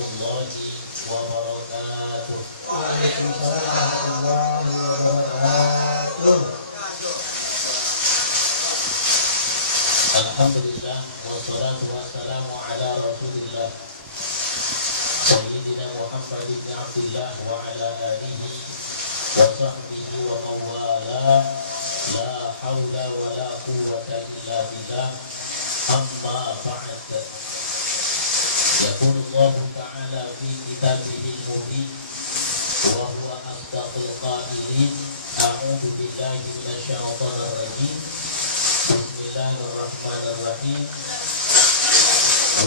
warahmatullahi wabarakatuh. Waalaikumsalam warahmatullahi wabarakatuh. Alhamdulillah wassalatu wassalamu ala Rasulillah Sayyidina Muhammad bin Abdullah wa ala alihi wa sahbihi wa mawala. La hawla wa la quwwata illa billah. Amma ba'd. Yaqulu Allah ta'ala fi kitabihil mubin wa huwa asdaqul qailin. A'udzu billahi minasyaitonir rajim. Bismillahirrahmanirrahim.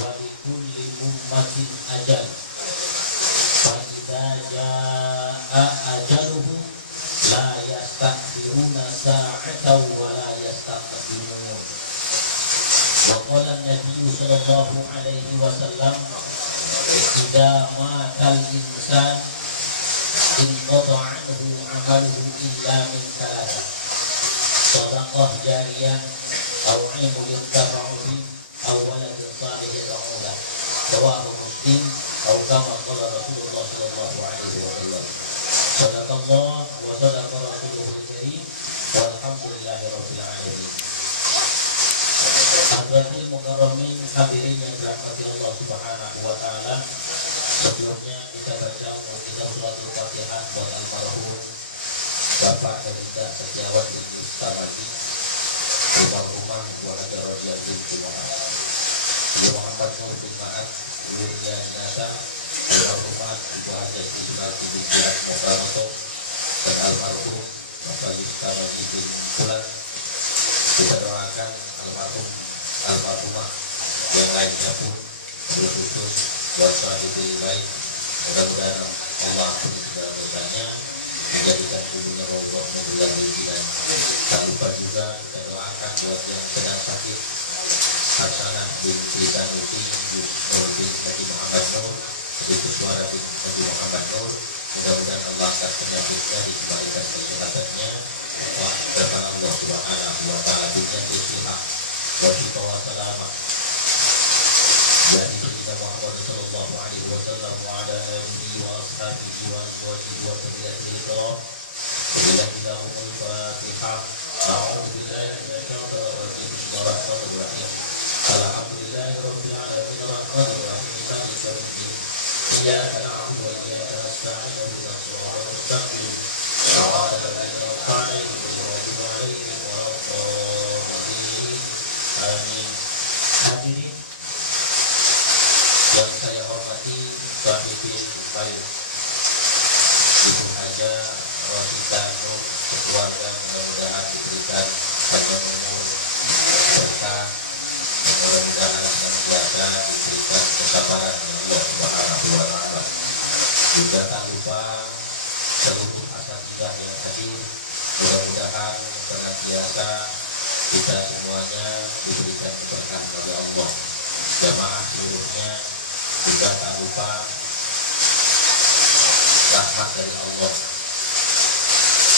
Wa likulli ummatin ajal. Fa idza jaa ajaluhum la yastakhiruna sa'atan wa la yastaqdimun. Wa qala an-nabiy sallallahu alaihi wasallam, idza matal insan inqata anhu amaluhu illa min thalath: sadaqah jariyah, aw ilmun yuntafa'u bihi, aw waladin salihin yad'u lahu. Rawahu Muslim, aw kama qala Rasulullah sallallahu alaihi wasallam. Sadaqallah wa sadaqa rasuluhul karim, walhamdulillahi rabbil alamin. Hadirin mukarramin, hadirin yang dirahmati Allah Subhanahu wa taala. Sebelumnya kita baca kita suratul Fatihah buat almarhum Bapak dan Ibu Setiawati bin Samadi, almarhumah Bu Hajar Rodiah binti Muhammad, Ibu Muhammad Nur bin Ma'ad, Wirya Nasa, almarhumah Ibu Hajar Ismati bin Jirat Mukramoto, dan almarhum Bapak Yustamadi bin Pulan. Kita doakan almarhumah yang lainnya pun berkhusus buat sahabat baik. Mudah-mudahan Allah segala dosanya, menjadikan tubuhnya roboh membulan bimbingan. Tak lupa juga kita doakan buat yang sedang sakit, Hasanah binti Sanusi, Nur bin Haji Muhammad Nur, Ibu Suara bin Haji Muhammad Nur. Mudah-mudahan Allah angkat penyakitnya, dikembalikan kesehatannya. Kepada Allah Subhanahu wa taala dunia istilah wa shifa wa salamah. Jadi Sayyidina Muhammad sallallahu alaihi wasallam wa ala alihi wa ashabihi wa azwajihi wa dzurriyyatihi kiram. Bismillahirrahmanirrahim. Fatihah. A'udzu billahi minasy syaithanir rajim. Bismillahirrahmanirrahim. Alhamdulillahirabbil alamin arrahmanir rahim maliki yaumiddin. Iyyaka na'budu wa iyyaka nasta'in ihdinas siratal mustaqim. Shiratal ladzina an'amta 'alaihim ghairil maghdubi 'alaihim waladdallin. Amin. Hadirin yang saya hormati, Sahibul Khair Ibu Haja Rosita Nur, keluarga, mudah-mudahan diberikan panjang umur, berkah, mudah-mudahan senantiasa diberikan kesabaran dari Allah Subhanahu wa taala. Juga tak lupa seluruh asatidzah yang hadir, mudah-mudahan senantiasa kita semuanya diberikan keberkahan oleh Allah. Jamaah seluruhnya juga tak lupa rahmat dari Allah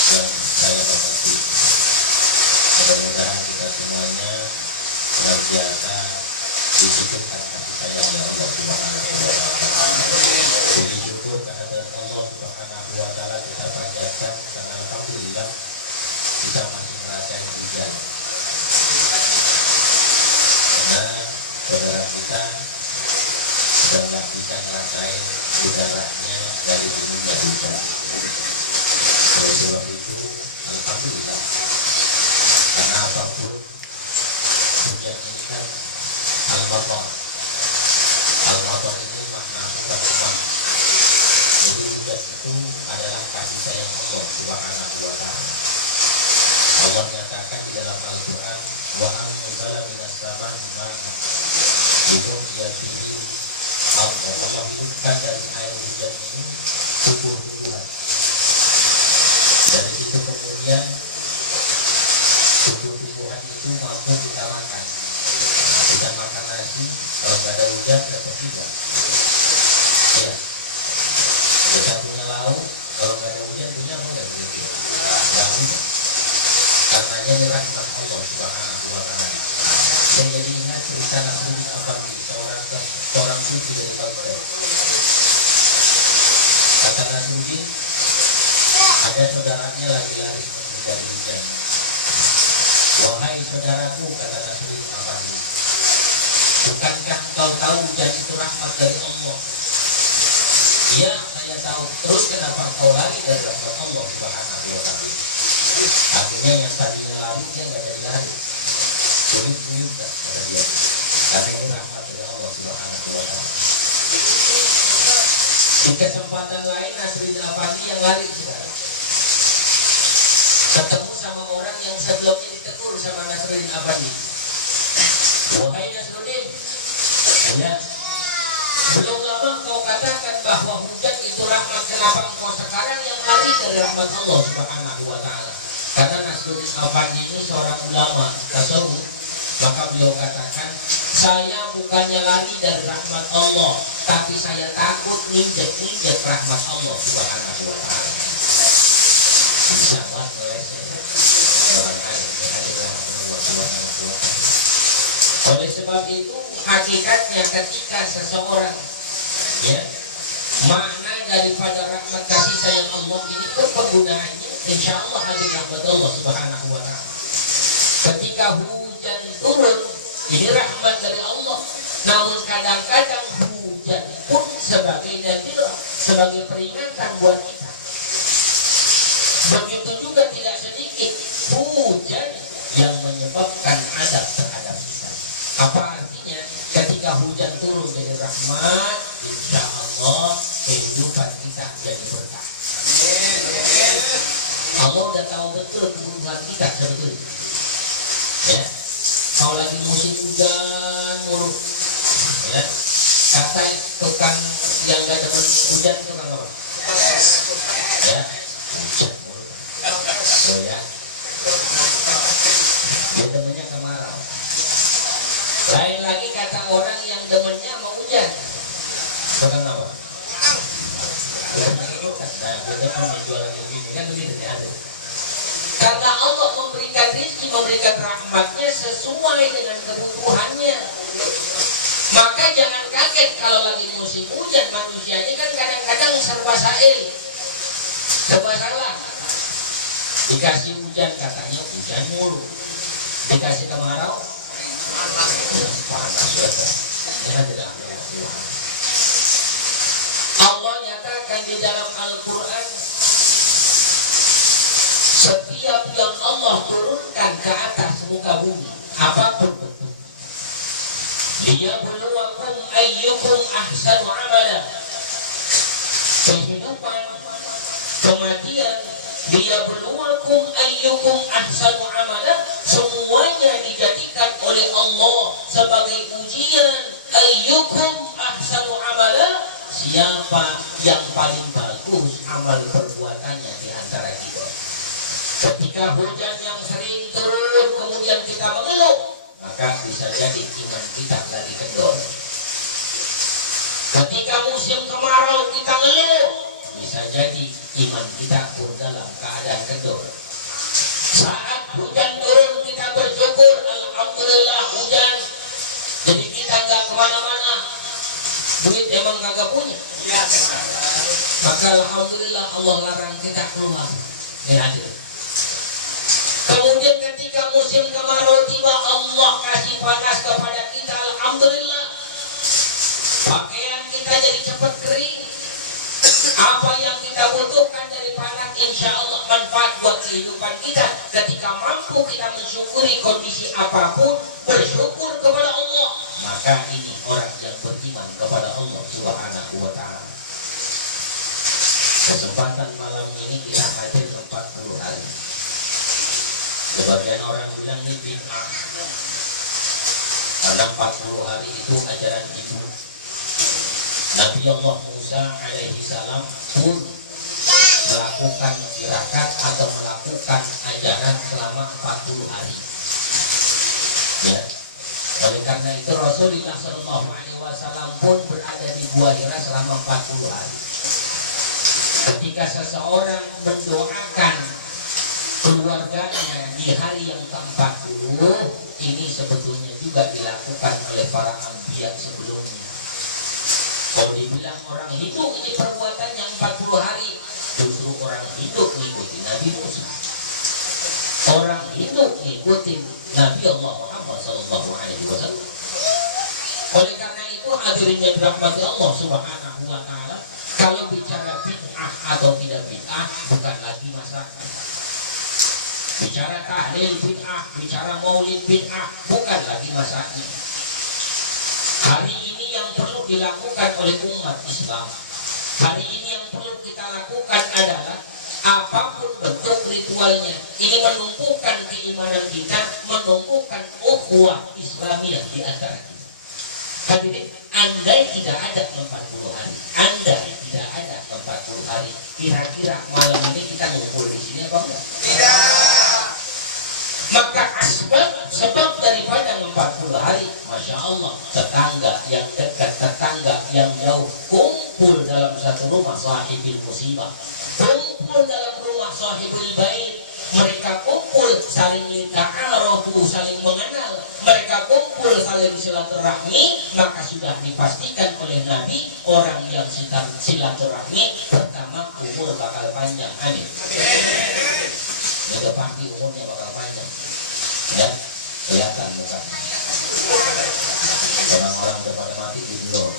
dan saya hormati. Mudah-mudahan kita semuanya senantiasa dicukupkan kasih sayang dari Allah Subhanahu wa taala. Puji syukur kehadirat Allah Subhanahu wa taala kita panjatkan karena alhamdulillah kita masih merasakan hujan. Karena saudara kita sudah nggak bisa ngerasain udaranya dari dunia hujan. Oleh sebab itu, alhamdulillah. Karena apapun, hujan ini kan al-matar. Al-matar ini makna bukan rumah. Jadi hujan itu adalah kasih sayang Allah Subhanahu wa taala. Allah nyatakan di dalam Al-Quran, wa anzala minas samaa'i ma'an linuhyiya Allah hidupkan dari air hujan ini tumbuh-tumbuhan. Dari situ kemudian tumbuh-tumbuhan itu mampu kita makan. Kita makan nasi, kalau nggak ada hujan dapat tidak. Ya, kita punya lauk, kalau nggak ada hujan punya apa nggak begitu? Nggak punya. Karenanya ini rahmat Allah Subhanahu wa taala. Saya jadi ingat cerita Nabi Muhammad, seorang suci dari Baghdad. Kata Nasruddin, ada saudaranya lagi lari menghindari hujan. Wahai saudaraku, kata Nasruddin, apa ini? Bukankah kau tahu hujan itu rahmat dari Allah? Ya, saya tahu. Terus kenapa kau lari dari rahmat Allah Subhanahu wa ta'ala? Akhirnya yang tadinya lari, dia nggak jadi lari. Suyuk-suyuk kata dia. Karena ini rahmat dari Allah Subhanahu wa ta'ala. Di kesempatan lain, Nasruddin Al-Fandi yang lari sekarang ketemu sama orang yang sebelumnya ditegur sama Nasruddin Al-Fandi. Wahai Nasruddin, ya, belum lama kau katakan bahwa hujan itu rahmat. Kenapa kau sekarang yang lari dari rahmat Allah Subhanahu wa ta'ala? Karena Nasruddin Al-Fandi ini seorang ulama tasawuf, maka beliau katakan, saya bukannya lari dari rahmat Allah, tapi saya takut nginjek rahmat Allah Subhanahu wa ta'ala. Sama oleh sebab itu, hakikatnya ketika seseorang, ya, makna daripada rahmat kasih sayang Allah ini pun penggunaannya insya Allah hadir rahmat Allah Subhanahu wa ta'ala. Ketika hujan turun, ini rahmat dari Allah. Namun kadang-kadang hujan pun sebagai nadhir, sebagai peringatan buat kita. Begitu juga tidak sedikit hujan yang menyebabkan azab terhadap kita. Apa artinya? Ketika hujan turun jadi rahmat, insya Allah kehidupan kita jadi berkah. Allah udah tahu betul kebutuhan kita sebetulnya. Ya, kalau lagi musim hujan mulu, ya, kata tukang yang gak demen hujan itu kan apa? Ya, hujan mulu. Oh ya, dia demennya kemarau. Lain lagi kata orang yang demennya mau hujan, tukang apa? Nah, kita kan jualan begini kan begitu ya. Karena Allah memberikan rezeki, memberikan rahmatnya sesuai dengan kebutuhannya. Maka jangan kaget kalau lagi musim hujan, manusianya kan kadang-kadang serba salah. Dikasih hujan katanya hujan mulu, dikasih kemarau panas. Ya, tidak. Allah nyatakan di dalam Al-Quran, setiap yang Allah turunkan ke atas muka bumi, apapun bentuk, liyabluwakum ayyukum ahsanu amala. Kehidupan, kematian, liyabluwakum ayyukum ahsanu amala, semuanya dijadikan oleh Allah sebagai ujian. Ayyukum ahsanu amala, siapa yang paling bagus amal perbuatannya di antara kita. Ketika hujan yang sering turun kemudian kita mengeluh, maka bisa jadi iman kita lagi kendor. Ketika musim kemarau kita ngeluh, bisa jadi iman kita pun dalam keadaan kendor. Saat hujan turun kita bersyukur, alhamdulillah hujan, jadi kita nggak kemana-mana, duit emang kagak punya, maka alhamdulillah Allah larang kita keluar. Ini hadir. Kemudian ketika musim kemarau tiba, Allah kasih panas kepada kita, alhamdulillah. Pakaian kita jadi cepat kering. Apa yang kita butuhkan dari panas, insya Allah manfaat buat kehidupan kita. Ketika mampu kita mensyukuri kondisi apapun, bersyukur kepada Allah, maka ini orang yang beriman kepada Allah Subhanahu wa ta'ala. Kesempatan malam ini kita hadir 40 hari. Sebagian orang bilang ini bid'ah, karena 40 hari itu ajaran ibu. Nabi Allah Musa alaihi salam pun melakukan tirakat atau melakukan ajaran selama 40 hari. Ya. Oleh karena itu Rasulullah SAW pun berada di Gua Hira selama 40 hari. Ketika seseorang mendoakan keluarganya di hari yang ke-40, ini sebetulnya juga dilakukan oleh para anbiya sebelumnya. Kalau dibilang orang hidup ini perbuatan yang 40 orang Hindu ngikutin Nabi Musa, orang Hindu ngikutin Nabi Allah Muhammad Sallallahu Alaihi Wasallam. Oleh karena itu hadirin yang dirahmati Allah Subhanahu Wa Taala, kalau bicara bid'ah atau tidak bid'ah bukan lagi masalah. Bicara tahlil bid'ah, bicara maulid bid'ah bukan lagi masalah. Hari ini yang perlu dilakukan oleh umat Islam, hari ini yang perlu kita lakukan adalah apapun bentuk ritualnya, ini menumbuhkan keimanan kita, menumbuhkan ukhuwah Islamiyah di antara kita. Hadirin, andai tidak ada 40 hari, andai tidak ada 40 hari, kira-kira malam ini kita ngumpul di sini apa enggak? Tidak. Maka sebab daripada 40 hari, Masya Allah, tetangga yang dekat, tetangga yang jauh kumpul dalam satu rumah sahibil musibah, kumpul dalam rumah sahibul bait. Mereka kumpul saling ta'arufu, saling mengenal, mereka kumpul saling silaturahmi, maka sudah dipastikan oleh Nabi orang yang silaturahmi pertama umur bakal panjang. Amin. Itu pasti umurnya bakal panjang. Ya, kelihatan muka. Orang-orang udah pada mati belum.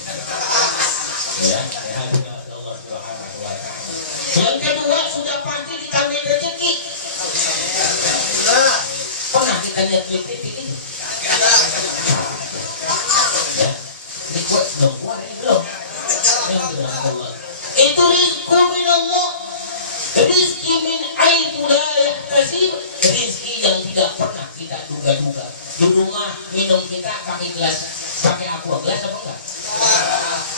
Ya, Allah Subhanahu wa Ta'ala. Yang kedua sudah pasti ditambah rezeki. Pernah kita lihat klip-klip ini? Ya, ini kuat belum kuat ini belum. Itu rizku min Allah, rizki min aitu la yahtasib, rizki yang tidak pernah kita duga-duga. Di rumah minum kita pakai gelas, pakai aqua gelas apa enggak?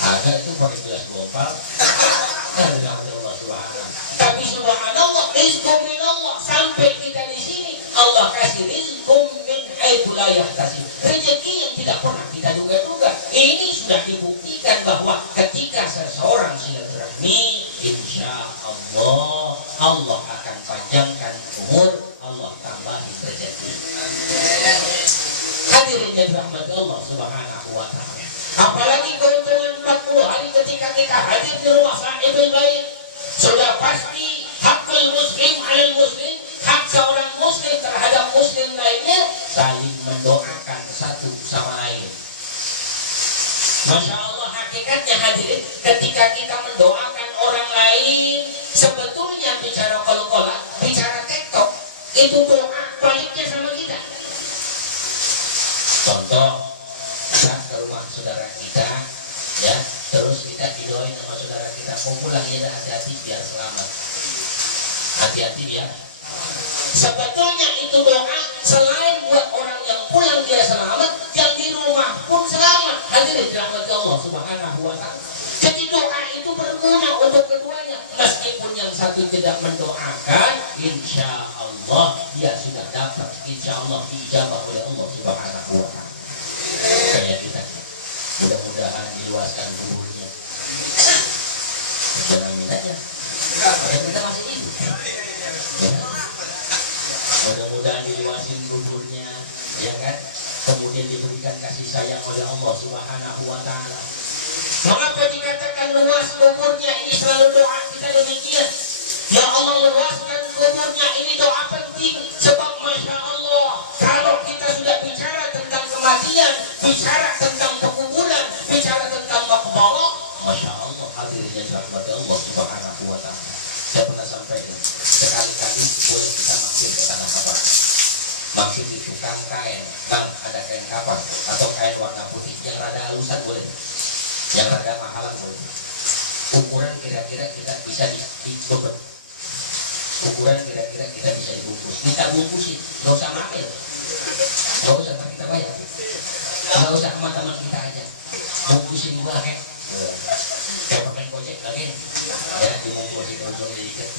Ada itu pakai gelas botol. Allah Subhanahu. Tapi subhanallah, rizku min Allah, sampai kita di sini Allah kasih rizku min aitu la yahtasib, rezeki yang tidak pernah kita duga-duga. Ini sudah dibuktikan bahwa ketika seseorang silaturahmi, insya Allah Allah akan panjangkan umur, Allah tambahin rezeki. Hadirin yang dirahmati Allah Subhanahu wa Ta'ala. Apalagi keuntungan 40 hari ketika kita hadir di rumah sahibul bait, sudah pasti hakul muslim alal muslim, hak seorang muslim terhadap muslim lainnya saling mendoakan satu sama lain. Masya Allah, hakikatnya hadirin, ketika kita mendoakan orang lain, sebetulnya bicara kol-kola, bicara tektok, itu doa baliknya sama kita. Contoh, kita ke rumah saudara kita, ya, terus kita didoain sama saudara kita, pulang ya, hati-hati biar selamat, hati-hati biar. Sebetulnya itu doa selain buat orang yang pulang dia selamat, yang di rumah pun selamat. Hadirin dirahmati Allah Subhanahu wa Ta'ala. Jadi doa itu berguna untuk keduanya. Meskipun yang satu tidak mendoakan, insya Allah dia sudah dapat, insya Allah dijabah oleh Allah Subhanahu wa Ta'ala. Kayak kita, mudah-mudahan diluaskan umurnya. Jangan minta aja. Kita masih hidup. Ya. Mudah-mudahan diluasin kuburnya, ya kan? Kemudian diberikan kasih sayang oleh Allah Subhanahu wa Ta'ala. Mengapa dikatakan luas kuburnya? Ini selalu doa kita demikian. Ya Allah, luaskan kuburnya, ini doa penting. Sebab Masya Allah, kalau kita sudah bicara tentang kematian, bicara tentang pekuburan, bicara tentang makbarah, Masya Allah, hadirin yang dirahmati Allah Subhanahu wa Ta'ala. Saya pernah sampaikan, sekali-kali boleh kita mampir ke tanah kapas, mampir di tukang kain, bang ada kain kapas atau kain warna putih yang rada halusan boleh, yang rada mahalan boleh. Ukuran kira-kira kita bisa dibobot, ukuran kira-kira kita bisa dibungkus. Minta bungkusin, nggak usah ngambil, nggak usah kita bayar, nggak usah sama teman kita aja, bungkusin juga kan. Kayak pakai gojek lagi, ya dibungkusin ujungnya dikit.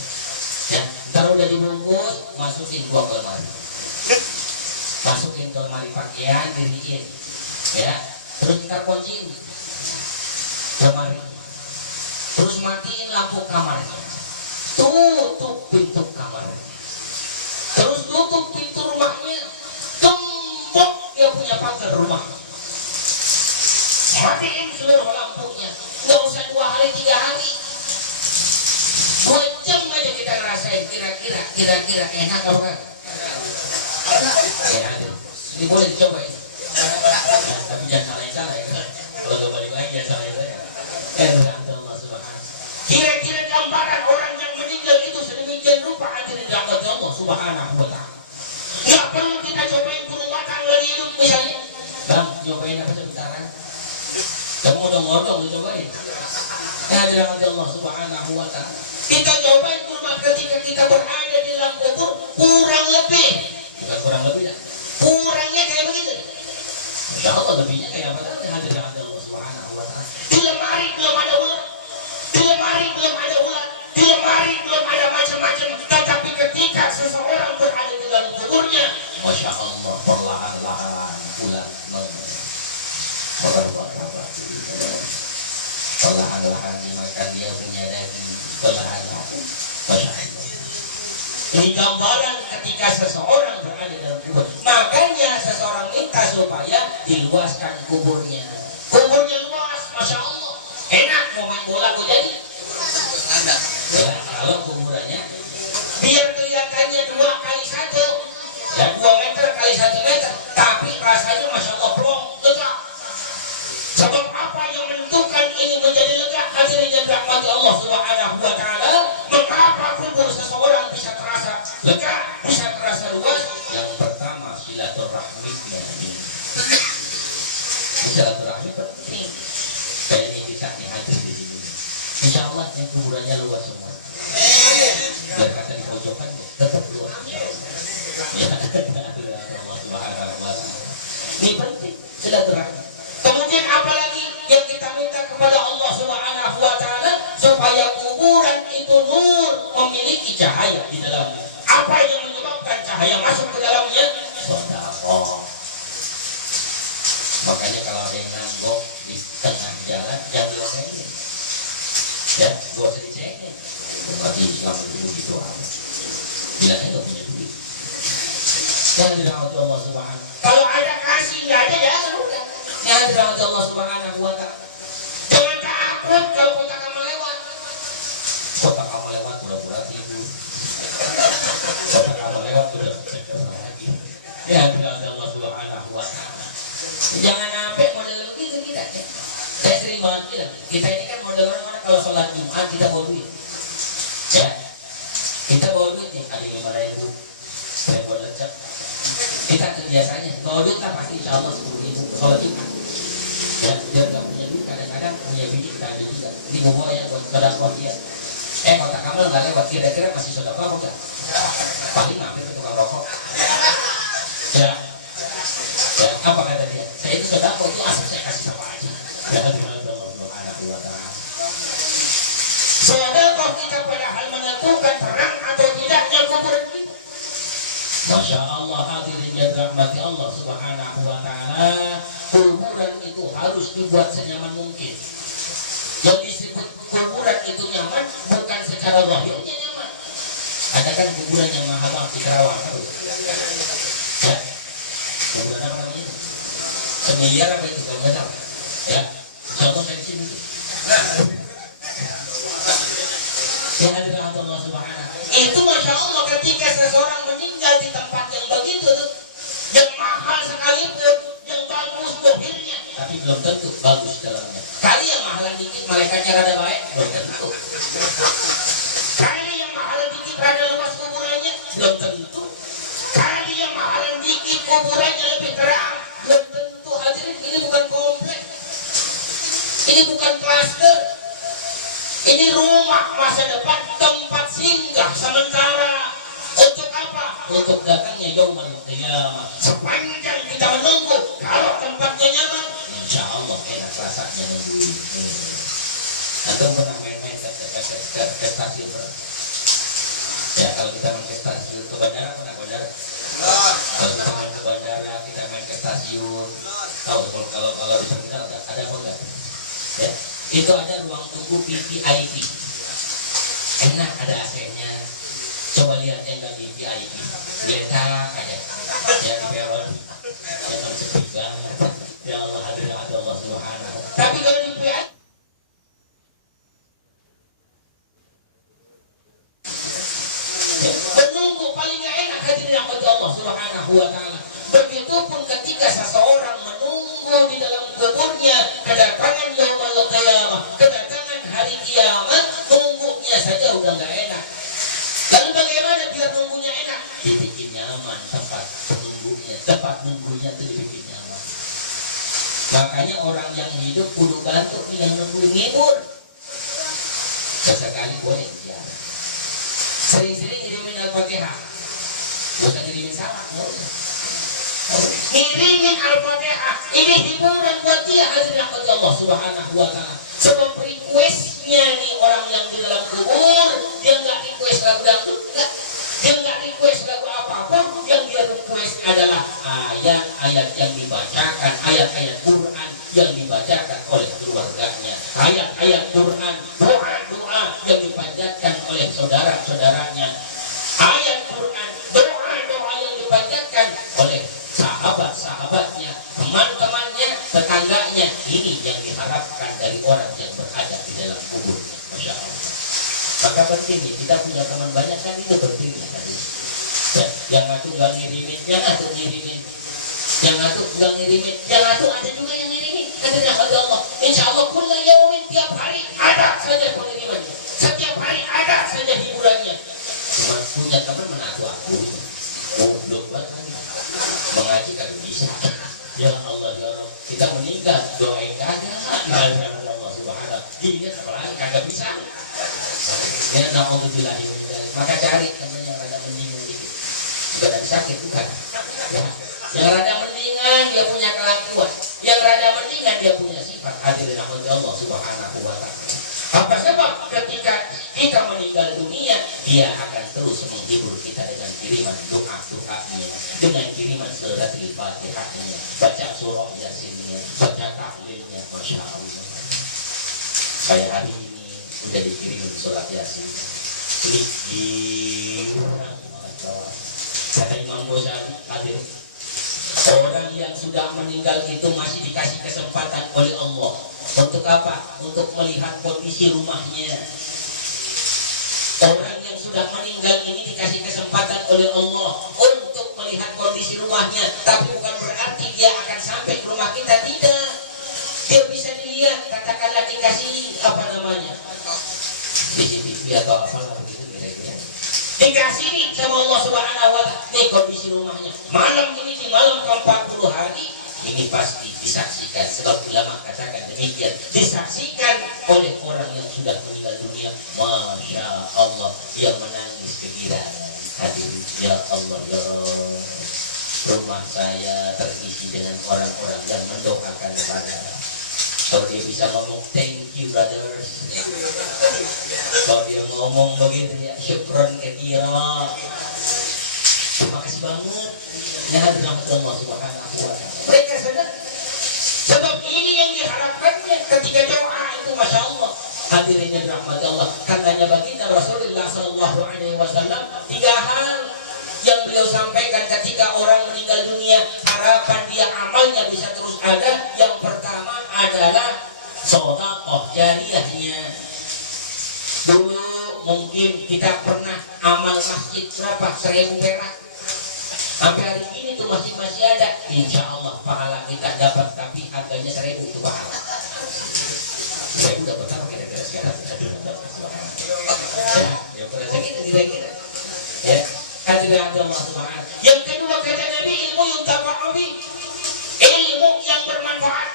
Ya, ntar udah dibungkus, masukin gua ke lemari, masukin ke lemari pakaian, diriin, ya. Terus kita kunciin lemari, terus matiin lampu kamar, tutup pintu kamar, terus tutup pintu rumahnya, gembok dia punya pagar rumah, matiin seluruh lampunya. Nggak usah 2 hari 3 hari, 2 jam aja kita kira-kira enak apa kan? Ya, ini boleh dicoba ini. Ya, tapi jangan salah ya. Kalau nggak balik lagi jangan salah ya. Allah Subhanahu. Kira-kira gambaran orang yang meninggal itu sedemikian rupa akhirnya dapat Allah Subhanahu wa Ta'ala. Nggak perlu kita cobain kurung batang lagi hidup misalnya. Bang, cobain apa sebentar? Kamu odong-odong lu cobain. Ya dirahmati Allah Subhanahu wa Ta'ala. Kita cobain kurma ketika kita berada di dalam kubur kurang lebih. Bukan kurang lebih dah. Kurangnya kayak begitu. Insya Allah lebihnya kayak apa? Hadir Allah Subhanahu wa Ta'ala. Di lemari belum ada ular. Di lemari belum ada ular. Di lemari belum ada macam-macam. Tetapi ketika seseorang berada di dalam kuburnya, Masya Allah, perlahan-lahan ular perlahan-lahan dimakan dia punya daging perlahan-lahan. Masya Allah. Ini gambaran ketika seseorang berada dalam kubur. Makanya seseorang minta supaya diluaskan kuburnya. Kuburnya luas, Masya Allah. Enak mau main bola kok jadi. Ya, kalau kuburannya biar kelihatannya 2 kali 1, ya 2 meter kali 1 meter, tapi rasanya Masya Allah plong, lega. Sebab apa yang menentukan ini menjadi lega? Hadirin rahmati Allah Subhanahu wa Ta'ala. Mengapa kubur seseorang bisa terasa lega, bisa terasa luas? Yang pertama silaturahminya. Silaturahmi penting. Kayak ini kita nih hadir di sini. Insya Allah yang kuburannya luas semua. Biar kata di pojokan tetap luas. Ya, Allah Subhanahu wa Ta'ala. Ini penting silaturahmi. Kemudian apalagi yang kita minta kepada Allah Subhanahu wa Ta'ala supaya kuburan itu nur, memiliki cahaya di dalamnya. Apa yang menyebabkan cahaya masuk ke dalamnya? Sedekah. Makanya kalau ada yang nanggok di tengah jalan jangan diomelin. Ya, gak usah dicengin. Berarti Islam itu gitu apa? Bilangnya gak punya duit. Jangan dirahmati Allah Subhanahu. Kalau ada kasih nggak ada ya udah. Jangan dirahmati Allah Subhanahu wa Ta'ala. Jangan takut kalau kota kamu lewat. Kota kamu lewat pura-pura tidur. Kota kamu lewat udah cek lagi. Ya dirahmati Allah Subhanahu wa Ta'ala. Jangan sampai model begitu kita. Saya sering banget bilang, kita ini kan model orang-orang kalau sholat Jumat kita bawa duit. Ya, kita bawa duit nih, ada 5.000, saya bawa lecek. Kita biasanya bawa duit lah pasti insya Allah 10.000 sholat Jumat. Ya, dia nggak punya duit, kadang-kadang punya bini kita ada juga. Ini mau bawa ya buat sodakon dia. Kotak kamu nggak lewat, kira-kira masih sodakon apa enggak? Paling mampir ke tukang rokok. Ya, ya apa kata dia? Saya itu sodakon itu asal saya kasih sama aja. Ya, sedekah kita padahal menentukan terang atau tidaknya kuburan kita. Masya Allah hadirin yang dirahmati Allah Subhanahu wa Ta'ala. Kuburan itu harus dibuat senyaman mungkin. Yang disebut kuburan itu nyaman bukan secara zahirnya nyaman. Ada kan kuburan yang mahal banget di Karawang, tahu? Ya, kuburan apa namanya itu? Semiliar apa itu kalau nggak tahu? Ya, contoh saya di sini. Yang hadirin Allah Subhanahu. Itu Masya Allah ketika seseorang meninggal di tempat yang begitu tuh, yang mahal sekalipun, yang bagus mobilnya, tapi belum tentu bagus dalamnya. Kali yang mahalan dikit malaikatnya rada baik, belum tentu. Kali yang mahalan dikit rada luas kuburannya, belum tentu. Kali yang mahalan dikit kuburannya lebih terang, belum tentu. Hadirin, ini bukan komplek, ini bukan klaster. Ini rumah masa depan, tempat singgah sementara. Untuk apa? Untuk datangnya yaumul qiyamah. Sepanjang kita menunggu, kalau tempatnya nyaman, insya Allah enak rasanya nunggu ini. Antum pernah main-main ke stasiun? Ya, kalau kita main ke stasiun, ke bandara pernah ke bandara? Kalau kita main ke bandara, kita main ke stasiun. Tahu kalau di terminal ada apa enggak? Ya. Itu ada ruang tunggu VVIP. Enak, ada AC-nya. Coba lihat yang di VIP. Letak aja. Ya di peron. Jangan sepi banget. Ya Allah, hadirin Allah Subhanahu. Tapi kalau di VIP menunggu Subhanahu wa taala. Begitupun ketika seseorang menunggu di dalam kuburnya kedatangan yaumul qiyamah, kedatangan hari kiamat, nunggunya saja udah nggak enak. Lalu bagaimana biar nunggunya enak? Dibikin nyaman tempat nunggunya itu dibikin nyaman. Makanya orang yang hidup kudu bantu yang nungguin ngibur. Sesekali boleh ya. Sering-sering ngirimin Al-Fatihah. Bukan ngirimin salam, ngirimin Al-Fatihah. Ini hiburan buat dia, hadirin Allah Subhanahu wa taala. Sebab requestnya nih orang yang di dalam kubur, dia nggak request lagu dangdut, dia nggak request lagu apapun. Yang dia request adalah ayat-ayat yang dibacakan, ayat-ayat Quran yang dibacakan oleh keluarganya, ayat-ayat Quran, doa-doa yang dipanjatkan oleh saudara-saudaranya, ayat Quran, doa-doa yang dipanjatkan oleh sahabat-sahabatnya, teman-temannya, tetangganya. Ini yang diharapkan dari orang yang berada di dalam kuburnya. Masya Allah. Maka penting kita punya teman banyak kan, itu penting ya. Yang aku nggak ngirimin, yang aku ngirimin, yang aku nggak ngirimin, yang aku ada juga yang ngirimin. Ada Allah. Insya Allah kulla yaumin, tiap hari ada saja pengirimannya, setiap hari ada saja hiburannya. Cuma punya teman menaku aku, goblok banget, mengaji kan bisa. Ya Allah ya Rabb, kita meninggal doain kagak. Ya Allah Subhanahu. Ingat apalagi kagak bisa. Ya naudzubillah min dzalik. Maka cari teman yang rada mendingan dikit. Bukan sakit bukan. Ya. Yang rada mendingan dia punya kelakuan. Yang rada mendingan dia punya sifat. Hadirin Allah Subhanahu wa taala. Apa sebab ketika kita meninggal dunia, dia akan terus menghibur kita dengan kiriman doa-doanya, dengan kiriman surat Al-Fatihahnya, baca surah Yasinnya, baca tahlilnya, Masya Allah. Kayak hari ini udah dikirimin surat Yasin. Kata Imam Ghazali, hadir. Orang yang sudah meninggal itu masih dikasih kesempatan oleh Allah. Untuk apa? Untuk melihat kondisi rumahnya. Orang yang sudah meninggal ini dikasih kesempatan oleh Allah untuk melihat kondisi rumahnya. Tapi bukan berarti dia akan sampai ke rumah kita, tidak. Dia bisa dilihat, katakanlah dikasih apa namanya, CCTV atau apalah begitu kira-kira. Dikasih nih sama Allah Subhanahu wa taala, nih kondisi rumahnya. Malam ini di malam ke-40 hari ini pasti disaksikan. Sebab ulama katakan demikian, disaksikan oleh orang yang sudah meninggal dunia. Masya Allah, dia menangis kegirangan. Hadirin ya Allah ya Rabb, rumah saya terisi dengan orang-orang yang mendoakan saya. Kalau dia bisa ngomong thank you brothers, kalau dia ngomong begitu ya syukron katsira, terima kasih banget. Nah, hadirin Allah Subhanahu wa taala. Mereka sadar. Sebab ini yang diharapkannya ketika doa itu, Masya Allah. Hadirin yang dirahmati Allah, katanya baginda Rasulullah Sallallahu Alaihi Wasallam, 3 hal yang beliau sampaikan ketika orang meninggal dunia, harapan dia amalnya bisa terus ada. Yang pertama adalah sedekah jariyahnya. Dulu mungkin kita pernah amal masjid berapa? 1000 perak. Sampai hari ini tuh masih ada. Insya Allah pahala kita dapat, tapi harganya 1000 itu pahala. 1000 dapat apa kira-kira sekarang? Aduh, dapat ya pada segitu kira-kira. Ya, hadirin Allah Subhanahu. Yang kedua kata Nabi, ilmu yang tafa'i, ilmu yang bermanfaat,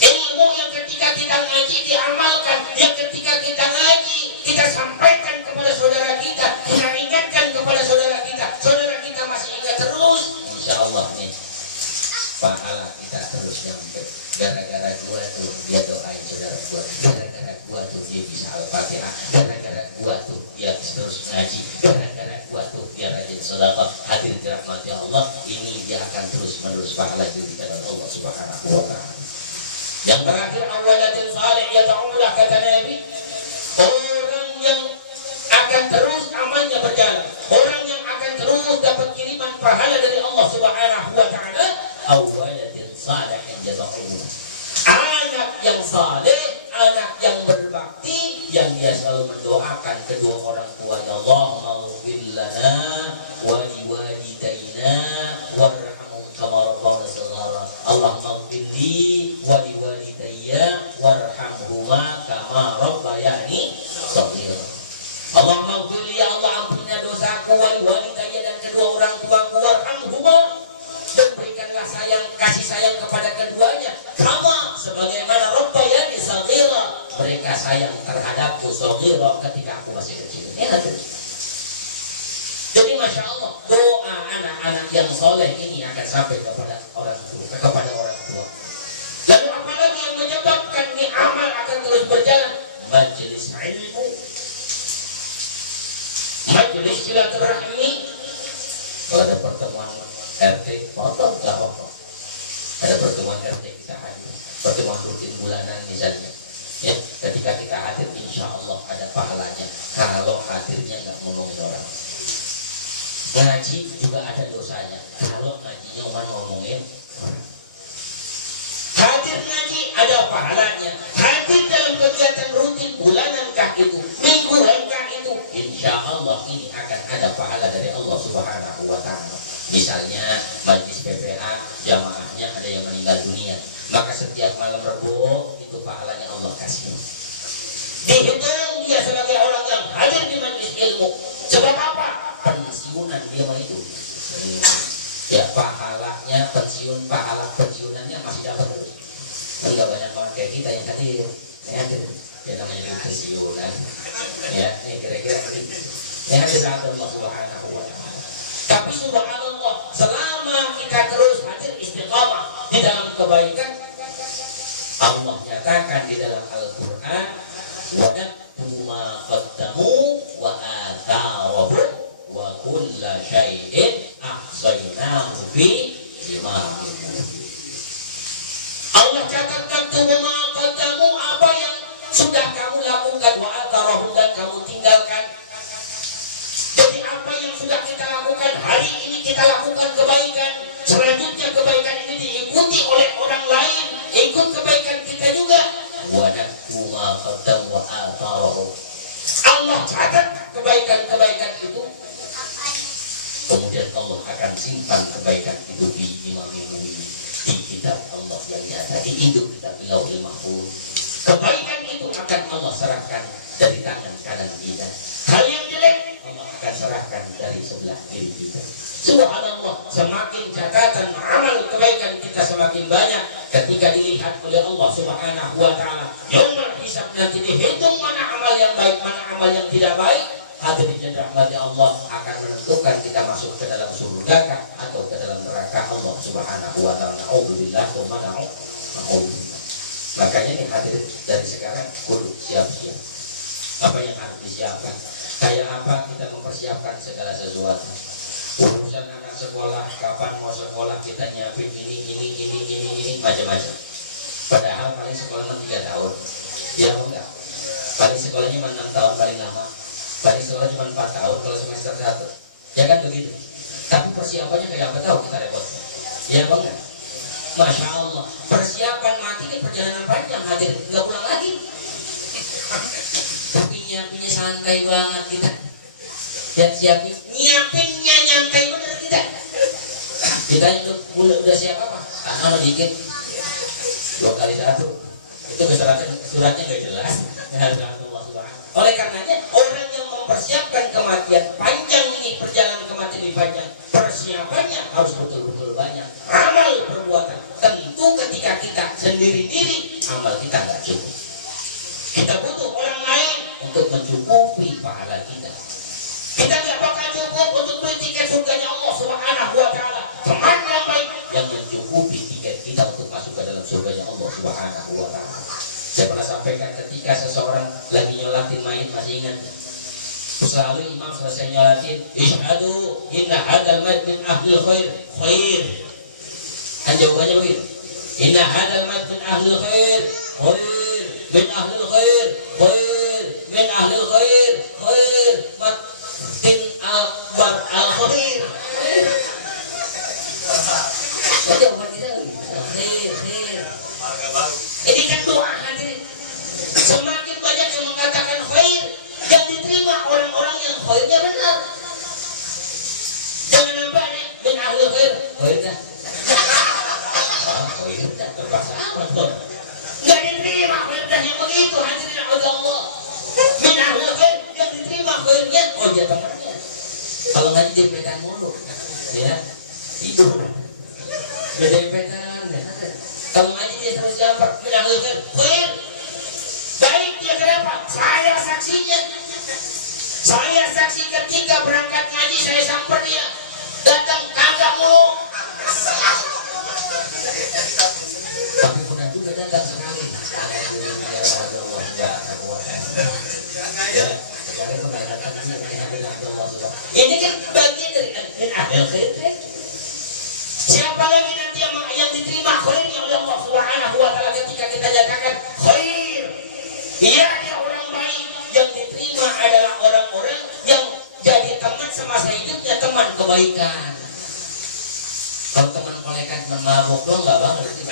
ilmu yang ketika kita ngaji diamalkan, yang ketika kita ngaji kita sampaikan kepada saudara kita, kita ingatkan kepada saudara kita masih ingat terus. Insya Allah nih pahala kita terus nyampe. Gara-gara gua tuh dia doain saudara gua, gara-gara gua tuh dia bisa Al-Fatihah, gara-gara gua tuh dia terus ngaji, gara-gara gua tuh dia rajin sedekah. Hadirin dirahmati Allah, ini dia akan terus menerus pahala diberikan oleh Allah Subhanahu wa taala. Yang terakhir, awalatin salih yad'ulah, kata Nabi, orang yang akan terus amalnya berjalan, orang yang akan terus dapat kiriman pahala dari Allah Subhanahu wa taala, awalatin salih yad'ulah, anak yang saleh, anak yang berbakti, yang dia selalu mendoakan kedua orang tuanya, Allahumma ighfir lana wa liwalidayna warhamhuma kama rabbayani shaghira. Allahumma ighfirli, ya Allah ampunilah dosaku, wal walidayya dan kedua orang tuaku, warhamhuma dan berikanlah kasih sayang kepada keduanya, kama sebagaimana rabbayani shaghira, mereka sayang terhadapku shaghira ketika aku masih kecil. Ini hati. Jadi masya Allah, doa anak-anak yang soleh ini akan sampai kepada orang tua. Lalu apalagi yang menyebabkan ini amal akan terus berjalan? Majelis ilmu, majelis silaturahmi. Kalau ada pertemuan RT, potong lah potong. Ada pertemuan RT kita hadir, pertemuan rutin bulanan misalnya. Ya, ketika kita hadir, insya Allah ada pahalanya. Kalau hadirnya nggak ngomongin orang. Ngaji juga ada dosanya. Kalau ngajinya cuma ngomongin orang. Hadir ngaji ada pahalanya. Hadir dalam kegiatan rutin bulanankah itu, mingguankah itu, insya Allah ini akan ada pahala dari Allah Subhanahu wa Ta'ala. Misalnya majlis PPA, jamaahnya ada yang meninggal dunia, maka setiap malam Rebo itu pahalanya Allah kasih. Dihitung dia sebagai orang yang hadir di majlis ilmu. Sebab apa? Pensiunan dia itu. Ya pahalanya pensiun, pahala pensiunannya masih dapat. Enggak banyak orang kayak kita yang hadir. Ini hadir. Ya namanya pensiunan. Ya ini kira-kira ini hadir Allah Subhanahu wa Ta'ala. Tapi subhanallah, selama kita terus hadir istiqamah di dalam kebaikan, Allah nyatakan di dalam Al-Quran, wadattu ma qaddamu wa athawahu wa kulla syai'in ahsaynahu fi imamin mubin. Allah catatkan ma qaddamu, apa yang sudah kamu lakukan, wa athawahu dan kamu tinggalkan. Jadi apa yang sudah kita lakukan hari ini, kita lakukan kebaikan, selanjutnya kebaikan ini diikuti oleh orang lain, ikut kebaikan kita juga. Wadattu ma qaddamu wa athawahu. Allah catat kebaikan-kebaikan itu, kemudian Allah akan simpan kebaikan itu di imamin mubin, di kitab Allah yang nyata, di induk kitab Lauhul Mahfuz. Kebaikan itu akan Allah serahkan dari tangan kanan kita. Hal yang jelek Allah akan serahkan dari sebelah kiri kita. Subhanallah, semakin catatan amal kebaikan kita semakin banyak ketika dilihat oleh Allah Subhanahu wa Ta'ala. Yaumul hisab nanti dihitung mana amal yang baik, mana amal yang tidak baik. Hadirin rahmati Allah akan menentukan kita masuk ke dalam surga atau ke dalam neraka Allah Subhanahu wa Ta'ala. Alhamdulillah wa na'udzubillah. Makanya nih hadirin, dari sekarang kudu siap-siap. Apa yang harus disiapkan? Kayak apa kita mempersiapkan segala sesuatu. Urusan anak sekolah, kapan mau sekolah kita nyiapin ini macam-macam. Padahal paling sekolahnya 3 tahun. Ya enggak. Paling sekolahnya cuma 6 tahun paling lama. Paling sekolah cuma 4 tahun kalau semester 1. Ya kan begitu. Tapi persiapannya kayak apa tahu kita repot. Ya enggak. Masya Allah. Persiapan mati kan perjalanan panjang, hadir nggak pulang lagi. Tapi nyiapinnya santai banget kita. Dan siapin, nyiapinnya nyantai bener kita. Kita itu udah siap apa? Karena dikit 2 kali 1. Itu suratnya nggak jelas. Oleh karenanya orang yang mempersiapkan kematian panjang ini, perjalanan kematian ini panjang, persiapannya harus betul-betul banyak. Amal perbuatan. Tentu ketika kita sendiri-diri, amal kita nggak cukup. Kita butuh orang lain untuk mencukupi pahala kita. Kita nggak bakal cukup untuk beli tiket surganya Allah Subhanahu wa Ta'ala. Teman yang baik yang mencukupi tiket kita untuk masuk ke dalam surganya Allah Subhanahu wa Ta'ala. Saya pernah sampaikan ketika seseorang lagi nyolatin mayit, masih ingat? Selalu imam selesai nyolatin, isyhadu inna hadal mayit min ahlil khair. Khair. Kan jawabannya begitu. Inna hadal mayit min ahlil khair. Khair. Min ahlil khair. Khair. Min ahlil khair. Khair. Matin al-bar al-khair. Jawaban kita khair. Khair. Ini kan doa hadirin. Semakin banyak yang mengatakan khair, yang diterima orang-orang yang khairnya benar. Jangan nampak nih bin ahli khair, khair dah. Khair dah terpaksa. Enggak diterima khair dah yang begitu. jepetan mulu, ya itu jepetan. Kalau ngaji dia terus jawab menanggalkan, baik dia kenapa? Saya saksinya. Saya saksi ketika berangkat ngaji saya samper dia datang kagak mulu. Tapi pernah juga datang sekali. Ini kan bagian dari akhir khair. Siapa lagi nanti yang diterima khairnya oleh Allah Subhanahu wa taala ketika kita nyatakan khair? Dia orang baik, yang diterima adalah orang-orang yang jadi teman semasa hidupnya, teman kebaikan. Kalau teman kolekan, teman mabuk doang nggak banget sih.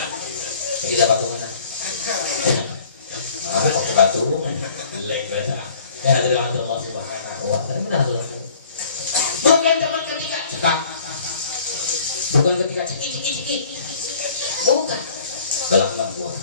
Kita patungan mana? Pakai patungan, jelek banget. Dan ada Allah Subhanahu wa taala. Bukan teman ketika cekak, bukan ketika ciki, bukan. Belakang buah.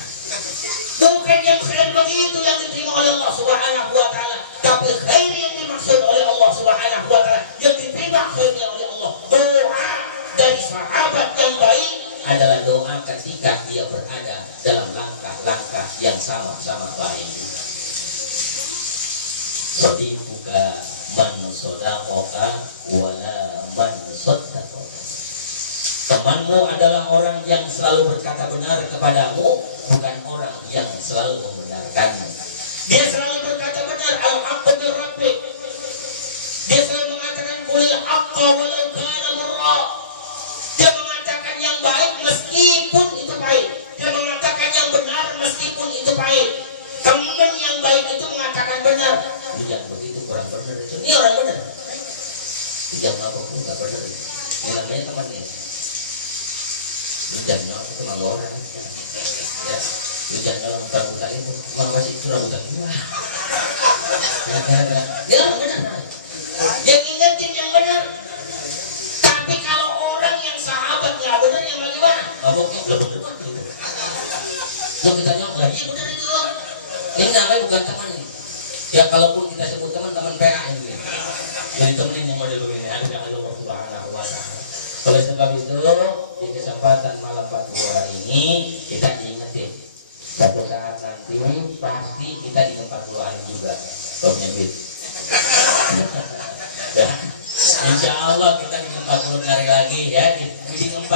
Bukan yang khair begitu yang diterima oleh Allah Subhanahu wa taala, tapi khair yang dimaksud oleh Allah Subhanahu wa taala yang diterima khairnya oleh Allah. Doa dari sahabat yang baik adalah doa ketika dia berada dalam langkah-langkah yang sama-sama baik. Sadiquka man sadaqaka wala man saddaqaka. Temanmu adalah orang yang selalu berkata benar kepadamu, bukan orang yang selalu membenarkanmu. Dia selalu berkata benar, al-haqqu min rabbik. Dia selalu mengatakan qulil haqqa walau kana marra. Dia mengatakan yang baik meskipun itu pahit. Dia mengatakan yang benar meskipun itu pahit. Teman yang baik itu mengatakan benar. Jangan begitu, kurang benar itu. Ini orang benar. Jangan apapun enggak benar itu. Ini namanya temannya. Jangan itu malu orang. Ya, jangan rambutan itu. Mama sih itu rambutan gua. Ya benar. Yang ingetin yang benar. Tapi kalau orang yang sahabatnya benar yang bagaimana? Maboknya udah benar itu. Kalau kita nyok lagi benar itu. Ini namanya bukan teman nih. Ya kalaupun kita sebut teman PA ini. Jadi temenin yang model begini. Ada yang Allah Subhanahu wa taala. Oleh sebab itu di kesempatan malam 40 ini kita diingetin satu saat nanti pasti kita di 40 hari juga nyebit. Insya Allah kita di 40 hari lagi ya di 40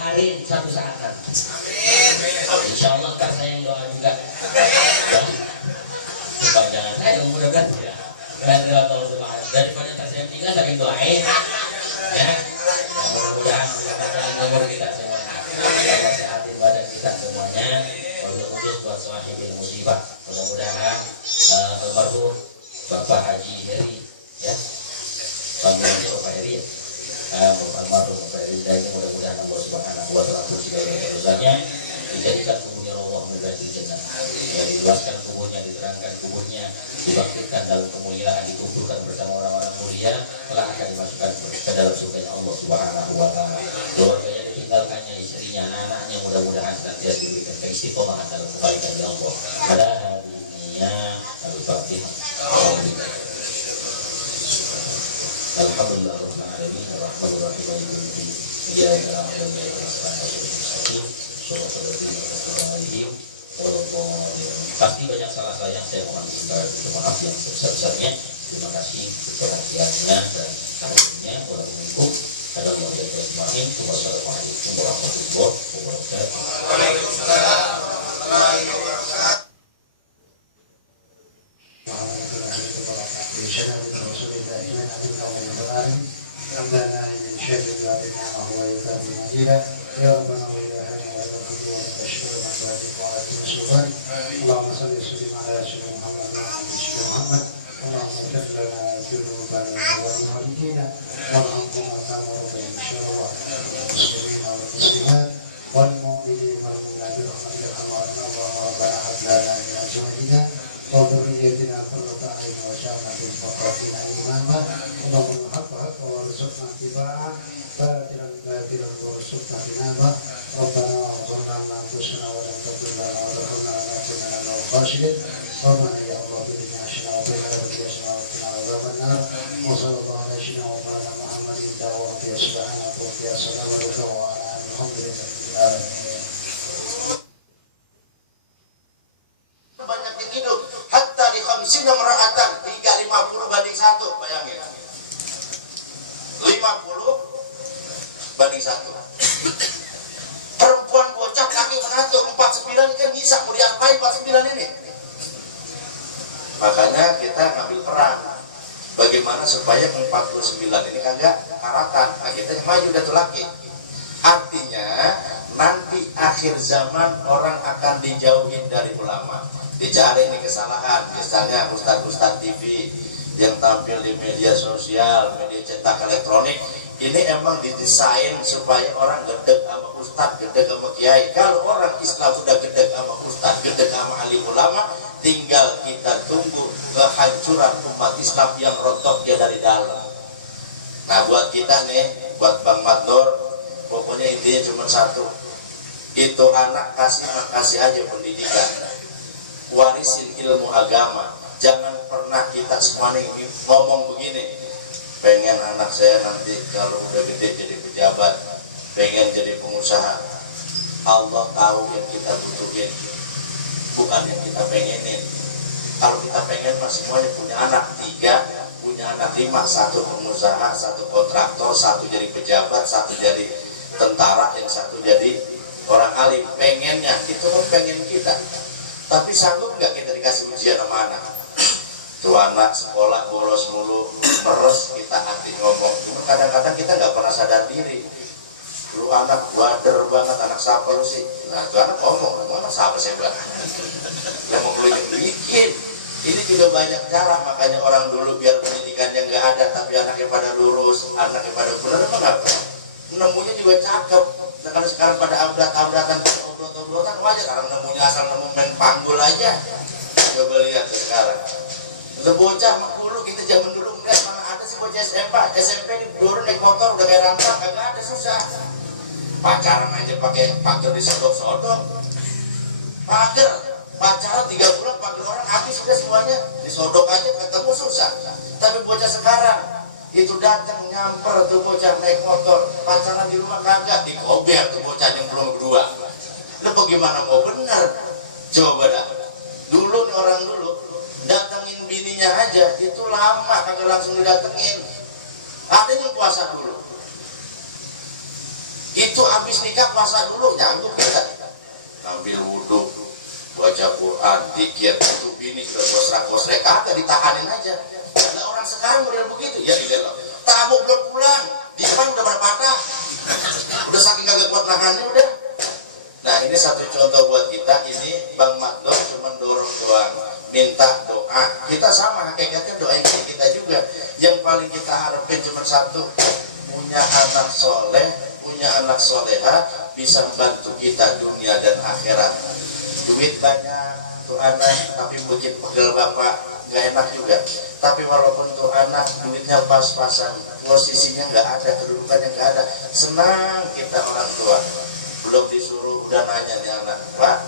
hari satu saat nanti. Insya Allah ntar saya yang doa juga. Jangan saya mudah-mudahan ya. Karena Allah Subhanahu daripada ntar saya tinggal saking doain ya. Mudah-mudahan umur kita semuanya, Allah sehatin badan kita semuanya. Wabil khusus buat sahibil musibah. Mudah-mudahan almarhum Bapak Haji Heri, ya, panggilannya Bapak Heri ya, almarhum Bapak Heri. Dan mudah-mudahan Allah Subhanahu wa taala segala dosanya dijadikan kuburnya Allah memberkati jannah. Ya, diluaskan kuburnya, diterangkan kuburnya, dibangkitkan dalam kemuliaan, dikuburkan bersama orang-orang mulia, telah akan dimasukkan ke dalam surganya Allah Subhanahu wa taala. Keluarganya ditinggalkannya, istrinya, anak-anaknya mudah-mudahan senantiasa diberikan keistiqomahan dalam kebaikan ya Allah. Pada hari ini Al-Fatihah. Alhamdulillah rabbil alamin arrahmanir rahim maliki yaumiddin. Iyyaka na'budu wa iyyaka nasta'in. Shiratal ladzina an'amta 'alaihim. Pasti banyak salah saya yang saya mohon maaf yang sebesar-besarnya. Terima kasih perhatiannya dan hadirnya. Wassalamualaikum warahmatullahi wabarakatuh. Waalaikumsalam. اللهم صل وسلم على سيدنا محمد وعلى ال سيدنا محمد. اللهم اغفر لنا ذنوبنا ولوالدينا وارحمهما كما ربيانا صغيرا. المسلمين والمسلمات والمؤمنين والمؤمنات برحمتك ارحم اللهم ربنا هب لنا من ازواجنا وذريتنا قرة اعين واجعلنا للمتقين اماما. اللهم الحق حقا وارزقنا اتباعه، باطلا باطلا وارزقنا اجتنابه. ربنا ظلمنا انفسنا ولم تغفر لنا وترحمنا لنكونن من الخاسرين. ربنا يا الله بنا عشنا وبنا وبنا وقنا عذاب النار. وصلى الله على سيدنا ومولانا محمد وفي سبحانك وفي السلام عليكم وعلى الحمد لله رب العالمين. Banyak yang hidup hatta di khamsina mar'atan 350 banding 1, bayangin 50 banding 1. Perempuan bocah laki menantu 49 kan bisa, mau diapain 49 ini? Makanya kita ngambil peran bagaimana supaya 49 ini kagak karatan. Nah kita yang maju udah tuh laki. Artinya nanti akhir zaman orang akan dijauhin dari ulama, dicari ini kesalahan. Misalnya ustadz-ustadz TV yang tampil di media sosial, media cetak elektronik, ini emang didesain supaya orang gedeg sama ustadz, gedeg sama kiai. Kalau orang Islam sudah gedeg sama ustadz, gedeg sama alim ulama, tinggal kita tunggu kehancuran umat Islam yang rotoknya dari dalam. Nah buat kita nih, buat Bang Madnur, pokoknya intinya cuma satu, itu anak kasih aja pendidikan, warisin ilmu agama. Jangan pernah kita semua nih ngomong begini, pengen anak saya nanti kalau udah gede jadi pejabat, pengen jadi pengusaha. Allah tahu yang kita butuhin, bukan yang kita pengenin. Kalau kita pengen mah semuanya punya anak 3, punya anak 5, 1 pengusaha, 1 kontraktor, 1 jadi pejabat, 1 jadi tentara, yang 1 jadi orang alim. Pengennya itu kan pengen kita, tapi sanggup nggak kita dikasih ujian sama anak? Tuh anak sekolah bolos mulu, meres kita hati ngomong. Cuma kadang-kadang kita nggak pernah sadar diri. Lu anak wader banget, anak siapa lu sih? Nah tuh anak ngomong, anak siapa saya bilang? Yang mau lu yang bikin. Ini juga banyak cara, makanya orang dulu biar pendidikannya nggak ada, tapi anaknya pada lurus, anaknya pada benar, emang apa? Nemunya juga cakep. Nah, kalau sekarang pada abdat-abdatan, obrotan wajar, karena nemunya asal nemu main panggul aja. Coba lihat tuh sekarang. Udah bocah dulu, kita zaman dulu melihat mana ada sih bocah SMP dulu naik motor udah kayak rantang, kagak ada, susah. Pacaran aja pakai pagar disodok-sodok. Pacaran 3 bulan pagar orang habis sudah semuanya, disodok aja ketemu susah. Tapi bocah sekarang itu datang nyamper tuh bocah naik motor, pacaran di rumah kagak, dikober tuh bocah yang belum berdua. Lu bagaimana mau bener? Coba dah. Dulu nih orang dulu datengin bininya aja itu lama, kagak langsung didatengin. Ada yang puasa dulu, itu habis nikah puasa dulu, nyanggup kita ambil wudhu, baca Quran, dikir, itu bini ke kosrak-kosrek, kagak ditahanin aja. Nah orang sekarang model begitu, ya tidak loh. Tamu belum pulang, dipan udah pada patah, udah saking kagak kuat nahannya udah. Nah ini satu contoh buat kita. Ini Bang Madnur cuma dorong doang, minta doa. Kita sama hakikatnya doain kita juga. Yang paling kita harapin cuma satu, punya anak soleh, punya anak soleha, bisa membantu kita dunia dan akhirat. Duit banyak tuh anak, tapi begitu pegel bapak nggak enak juga. Tapi walaupun tuh anak duitnya pas-pasan, posisinya nggak ada, kedudukannya nggak ada, senang kita orang tua. Belum disuruh udah nanya nih anak, Pak,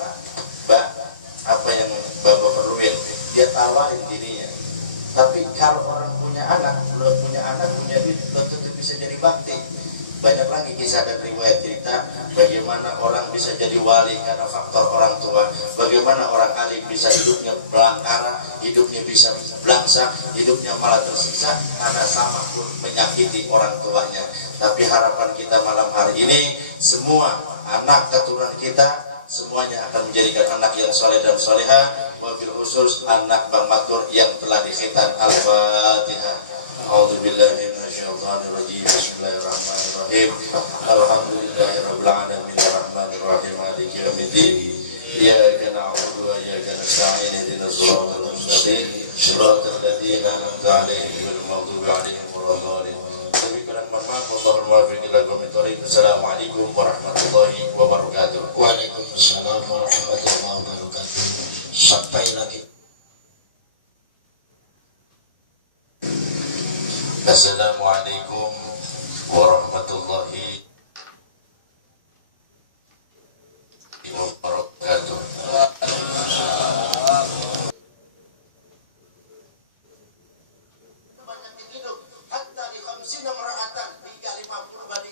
apa yang bapak perluin? Dia tawarin dirinya. Tapi kalau orang punya anak, belum punya anak, punya duit, belum tentu bisa jadi bakti. Banyak lagi kisah dan riwayat cerita bagaimana orang bisa jadi wali karena faktor orang tua, bagaimana orang alim bisa hidupnya belangkara, hidupnya bisa belangsa, hidupnya malah tersiksa karena sama pun menyakiti orang tuanya. Tapi harapan kita malam hari ini, semua anak keturunan kita semuanya akan menjadikan anak yang soleh dan soleha, wabil khusus anak Bang Madnur yang telah dikhitan. Al-Fatihah. A'udzubillahi minasyaitonirrajim. Bismillahirrahmanirrahim. Alhamdulillahirabbil alamin arrahmanir rahim maliki yaumiddin. Iyyaka na'budu wa iyyaka nasta'in ihdinas siratal mustaqim siratal ladzina an'amta 'alaihim ghairil maghdubi 'alaihim waladdallin. Assalamualaikum warahmatullahi wabarakatuh. Waalaikumsalam warahmatullahi wabarakatuh. Sampai lagi. Assalamualaikum warahmatullahi wabarakatuh.